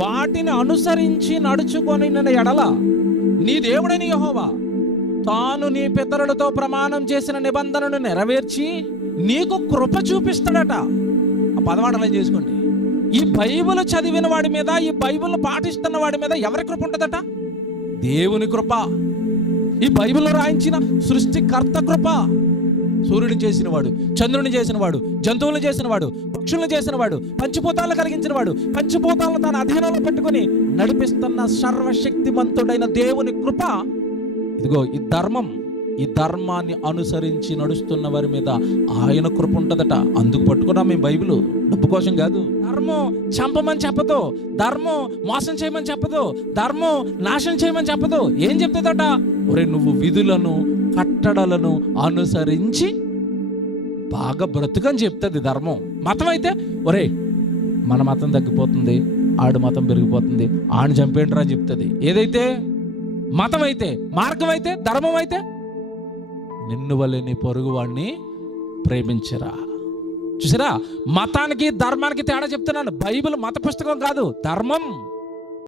వాటిని అనుసరించి నడుచుకొని ఎడల నీ దేవుడైన యెహోవా తాను నీ పితరులతో ప్రమాణం చేసిన నిబంధనను నెరవేర్చి నీకు కృప చూపిస్తాడట. ఆ పదవాడలం చేసుకోండి. ఈ బైబిల్ చదివిన వాడి మీద, ఈ బైబిల్ పాటిస్తున్న వాడి మీద ఎవరి కృప ఉంటుందట? దేవుని కృప. ఈ బైబిల్లో రాయించిన సృష్టికర్త కృప. సూర్యుడిని చేసినవాడు, చంద్రుని చేసినవాడు, జంతువులను చేసినవాడు, పక్షులను చేసినవాడు, పంచభూతాలను కలిగించినవాడు, పంచభూతాలను తన అధీనంలో పెట్టుకుని నడిపిస్తున్న సర్వశక్తిమంతుడైన దేవుని కృప. ఇదిగో ఈ ధర్మాన్ని అనుసరించి నడుస్తున్న వారి మీద ఆయన కృప ఉంటుందట. అందుకు పట్టుకున్నాం మేము బైబిల్. డబ్బు కోసం కాదు. ధర్మం చంపమని చెప్పదు, ధర్మం మోసం చేయమని చెప్పదు, ధర్మం నాశనం చేయమని చెప్పదు. ఏం చెప్తుందట? ఒరే, నువ్వు విధులను కట్టడలను అనుసరించి బాగా బ్రతుకని చెప్తుంది ధర్మం. మతం అయితే ఒరే మన మతం తగ్గిపోతుంది, ఆడు మతం పెరిగిపోతుంది, ఆడిని చంపేంట్రా అని చెప్తుంది. ఏదైతే మతం అయితే, మార్గం అయితే, ధర్మం అయితే నిన్ను వల్లే నీ పొరుగు వాడిని ప్రేమించరా. చూసారా, మతానికి ధర్మానికి తేడా చెప్తున్నాను. బైబిల్ మత పుస్తకం కాదు, ధర్మం.